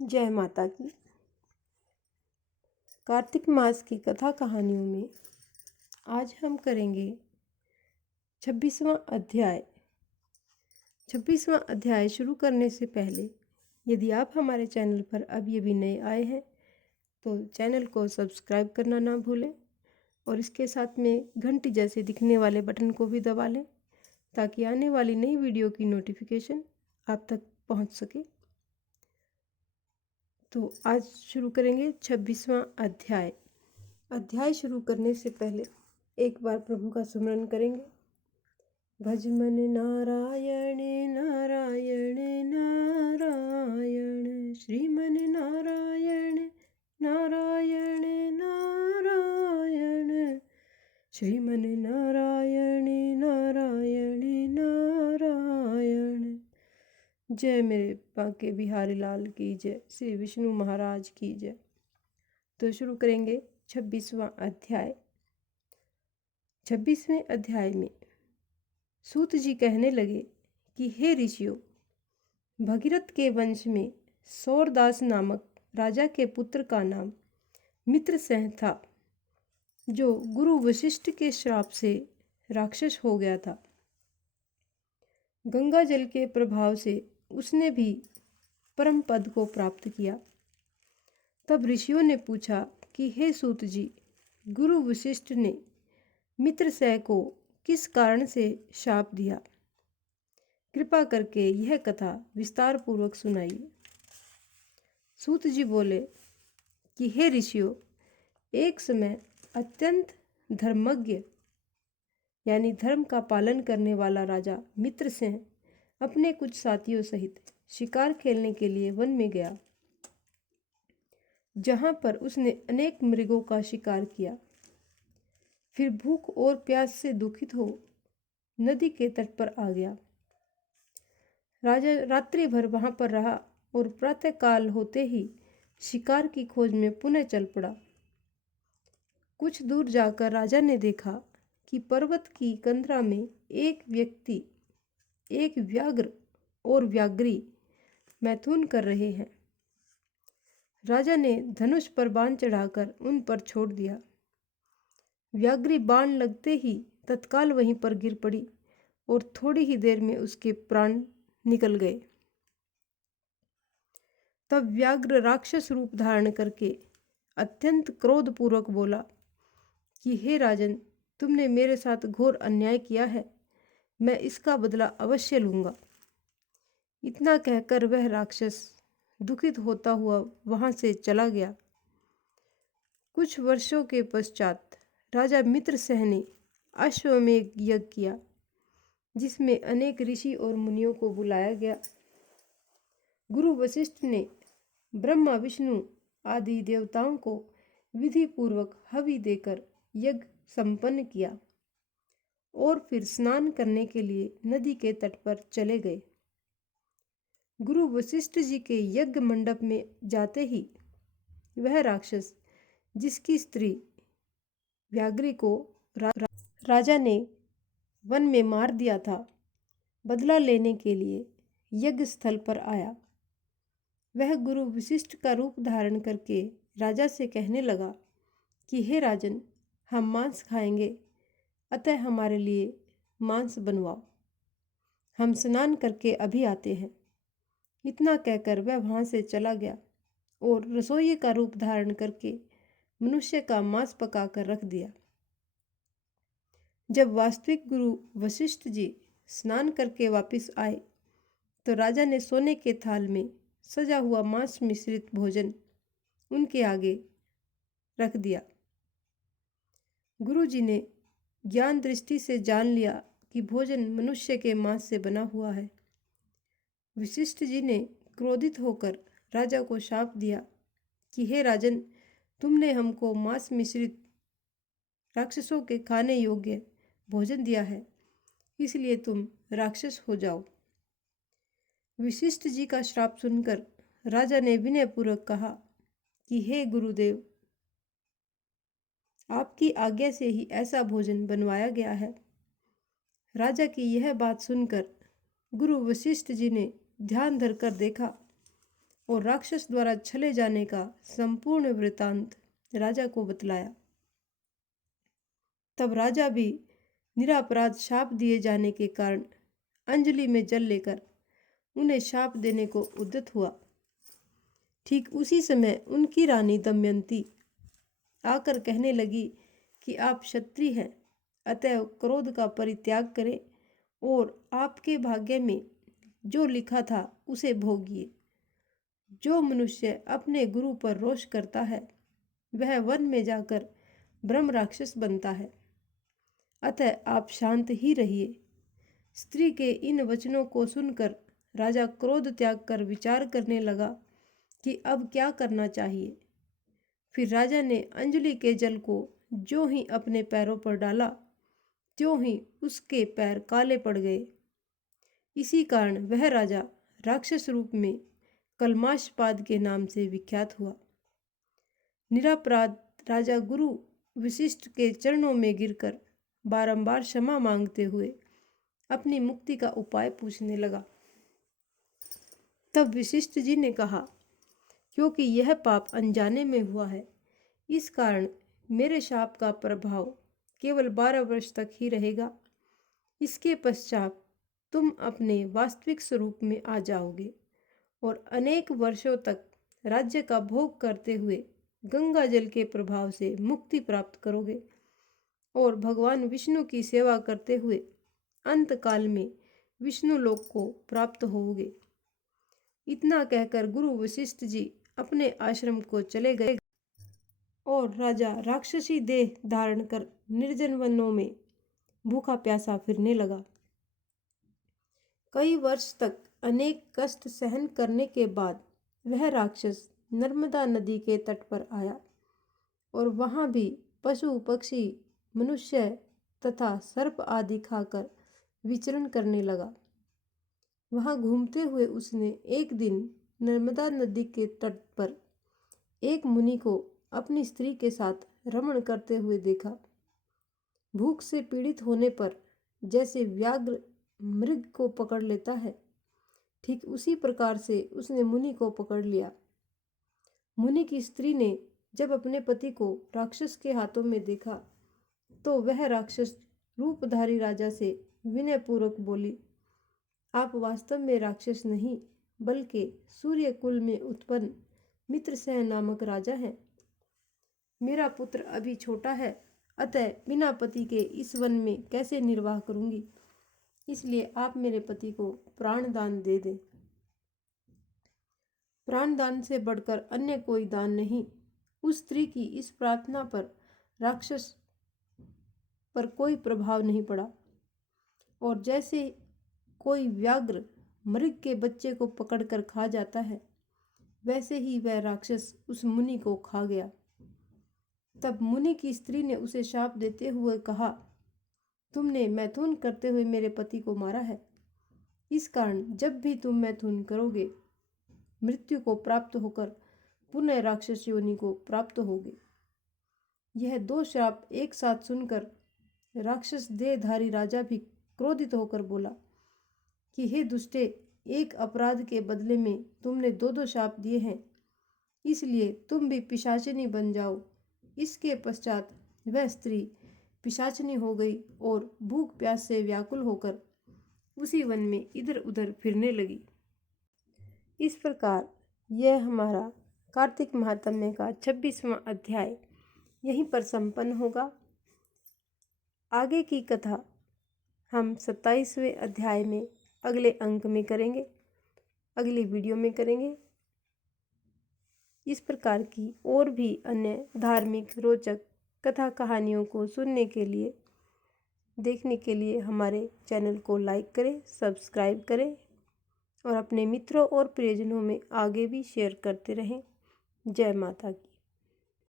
जय माता की। कार्तिक मास की कथा कहानियों में आज हम करेंगे 26वां अध्याय। 26वां अध्याय शुरू करने से पहले यदि आप हमारे चैनल पर अभी अभी नए आए हैं तो चैनल को सब्सक्राइब करना ना भूलें और इसके साथ में घंटी जैसे दिखने वाले बटन को भी दबा लें ताकि आने वाली नई वीडियो की नोटिफिकेशन आप तक पहुंच सके। तो आज शुरू करेंगे 26वां अध्याय। अध्याय शुरू करने से पहले एक बार प्रभु का सुमरन करेंगे। भज मन नारायण नारायण नारायण, श्रीमन नारायण नारायण नारायण, श्रीमन नारायण नारायण नारायण। जय मेरे बांके बिहारी लाल की जय, श्री विष्णु महाराज की जय। तो शुरू करेंगे 26वां अध्याय। 26वें अध्याय में सूत जी कहने लगे कि हे ऋषियों, भगीरथ के वंश में सौरदास नामक राजा के पुत्र का नाम मित्रसेन था, जो गुरु वशिष्ठ के श्राप से राक्षस हो गया था। गंगा जल के प्रभाव से उसने भी परम पद को प्राप्त किया। तब ऋषियों ने पूछा कि हे सूत जी, गुरु वशिष्ठ ने मित्रसेन को किस कारण से शाप दिया? कृपा करके यह कथा विस्तार पूर्वक सुनाइए। सूत जी बोले कि हे ऋषियों, एक समय अत्यंत धर्मज्ञ यानी धर्म का पालन करने वाला राजा मित्रसेन अपने कुछ साथियों सहित शिकार खेलने के लिए वन में गया, जहां पर उसने अनेक मृगों का शिकार किया। फिर भूख और प्यास से दुखित हो नदी के तट पर आ गया। राजा रात्रि भर वहां पर रहा और प्रातःकाल होते ही शिकार की खोज में पुनः चल पड़ा। कुछ दूर जाकर राजा ने देखा कि पर्वत की कंदरा में एक व्यक्ति, एक व्याघ्र और व्याघ्री मैथुन कर रहे हैं। राजा ने धनुष पर बाण चढ़ाकर उन पर छोड़ दिया। व्याघ्री बाण लगते ही तत्काल वहीं पर गिर पड़ी और थोड़ी ही देर में उसके प्राण निकल गए। तब व्याघ्र राक्षस रूप धारण करके अत्यंत क्रोधपूर्वक बोला कि हे राजन, तुमने मेरे साथ घोर अन्याय किया है, मैं इसका बदला अवश्य लूंगा। इतना कहकर वह राक्षस दुखित होता हुआ वहां से चला गया। कुछ वर्षों के पश्चात राजा मित्रसेन ने अश्वमेध यज्ञ किया, जिसमें अनेक ऋषि और मुनियों को बुलाया गया। गुरु वशिष्ठ ने ब्रह्मा विष्णु आदि देवताओं को विधि पूर्वक हवि देकर यज्ञ संपन्न किया और फिर स्नान करने के लिए नदी के तट पर चले गए। गुरु वशिष्ठ जी के यज्ञ मंडप में जाते ही वह राक्षस, जिसकी स्त्री व्याघ्री को राजा ने वन में मार दिया था, बदला लेने के लिए यज्ञ स्थल पर आया। वह गुरु वशिष्ठ का रूप धारण करके राजा से कहने लगा कि हे राजन, हम मांस खाएंगे, अतः हमारे लिए मांस बनवाओ, हम स्नान करके अभी आते हैं। इतना कहकर वह वहां से चला गया और रसोई का रूप धारण करके मनुष्य का मांस पकाकर रख दिया। जब वास्तविक गुरु वशिष्ठ जी स्नान करके वापस आए तो राजा ने सोने के थाल में सजा हुआ मांस मिश्रित भोजन उनके आगे रख दिया। गुरु जी ने ज्ञान दृष्टि से जान लिया कि भोजन मनुष्य के मांस से बना हुआ है। वशिष्ठ जी ने क्रोधित होकर राजा को शाप दिया कि हे राजन, तुमने हमको मांस मिश्रित राक्षसों के खाने योग्य भोजन दिया है, इसलिए तुम राक्षस हो जाओ। वशिष्ठ जी का श्राप सुनकर राजा ने विनयपूर्वक कहा कि हे गुरुदेव, आपकी आज्ञा से ही ऐसा भोजन बनवाया गया है। राजा की यह बात सुनकर गुरु वशिष्ठ जी ने ध्यान धरकर देखा और राक्षस द्वारा छले जाने का संपूर्ण वृतांत राजा को बतलाया। तब राजा भी निरपराध शाप दिए जाने के कारण अंजलि में जल लेकर उन्हें शाप देने को उद्यत हुआ। ठीक उसी समय उनकी रानी दमयंती आकर कहने लगी कि आप क्षत्रिय हैं, अतएव क्रोध का परित्याग करें और आपके भाग्य में जो लिखा था उसे भोगिए। जो मनुष्य अपने गुरु पर रोष करता है वह वन में जाकर ब्रह्म राक्षस बनता है, अतः आप शांत ही रहिए। स्त्री के इन वचनों को सुनकर राजा क्रोध त्याग कर विचार करने लगा कि अब क्या करना चाहिए। फिर राजा ने अंजलि के जल को जो ही अपने पैरों पर डाला त्यों ही उसके पैर काले पड़ गए। इसी कारण वह राजा राक्षस रूप में कल्माशपाद के नाम से विख्यात हुआ। निरपराध राजा गुरु वशिष्ठ के चरणों में गिरकर बारंबार क्षमा मांगते हुए अपनी मुक्ति का उपाय पूछने लगा। तब वशिष्ठ जी ने कहा, क्योंकि यह पाप अनजाने में हुआ है, इस कारण मेरे शाप का प्रभाव केवल 12 वर्ष तक ही रहेगा। इसके पश्चात तुम अपने वास्तविक स्वरूप में आ जाओगे और अनेक वर्षों तक राज्य का भोग करते हुए गंगा जल के प्रभाव से मुक्ति प्राप्त करोगे और भगवान विष्णु की सेवा करते हुए अंत काल में विष्णु लोक को प्राप्त होगे। इतना कहकर गुरु वशिष्ठ जी अपने आश्रम को चले गए और राजा राक्षसी देह धारण कर निर्जन वनों में भूखा प्यासा फिरने लगा। कई वर्ष तक अनेक कष्ट सहन करने के बाद वह राक्षस नर्मदा नदी के तट पर आया और वहां भी पशु पक्षी मनुष्य तथा सर्प आदि खाकर विचरण करने लगा। वहां घूमते हुए उसने एक दिन नर्मदा नदी के तट पर एक मुनि को अपनी स्त्री के साथ रमण करते हुए देखा। भूख से पीड़ित होने पर जैसे व्याघ्र मृग को पकड़ लेता है, ठीक उसी प्रकार से उसने मुनि को पकड़ लिया। मुनि की स्त्री ने जब अपने पति को राक्षस के हाथों में देखा तो वह राक्षस रूपधारी राजा से विनयपूर्वक बोली, आप वास्तव में राक्षस नहीं बल्कि सूर्य कुल में उत्पन्न मित्रसेन नामक राजा हैं। मेरा पुत्र अभी छोटा है, अतः बिना पति के इस वन में कैसे निर्वाह करूंगी, इसलिए आप मेरे पति को प्राण दान दे दें। प्राण दान से बढ़कर अन्य कोई दान नहीं। उस स्त्री की इस प्रार्थना पर राक्षस पर कोई प्रभाव नहीं पड़ा और जैसे कोई व्याघ्र मृग के बच्चे को पकड़कर खा जाता है, वैसे ही वह राक्षस उस मुनि को खा गया। तब मुनि की स्त्री ने उसे शाप देते हुए कहा, तुमने मैथुन करते हुए मेरे पति को मारा है, इस कारण जब भी तुम मैथुन करोगे मृत्यु को प्राप्त होकर पुनः राक्षस योनि को प्राप्त होगे। यह 2 श्राप एक साथ सुनकर राक्षस देहधारी राजा भी क्रोधित होकर बोला कि हे दुष्टे, एक अपराध के बदले में तुमने 2-2 शाप दिए हैं, इसलिए तुम भी पिशाचिनी बन जाओ। इसके पश्चात वह स्त्री पिशाचिनी हो गई और भूख प्यास से व्याकुल होकर उसी वन में इधर उधर फिरने लगी। इस प्रकार यह हमारा कार्तिक महात्म्य का 26वां अध्याय यहीं पर संपन्न होगा। आगे की कथा हम 27वें अध्याय में अगले अंक में करेंगे, अगली वीडियो में करेंगे। इस प्रकार की और भी अन्य धार्मिक रोचक कथा कहानियों को सुनने के लिए, देखने के लिए हमारे चैनल को लाइक करें, सब्सक्राइब करें और अपने मित्रों और प्रियजनों में आगे भी शेयर करते रहें। जय माता की।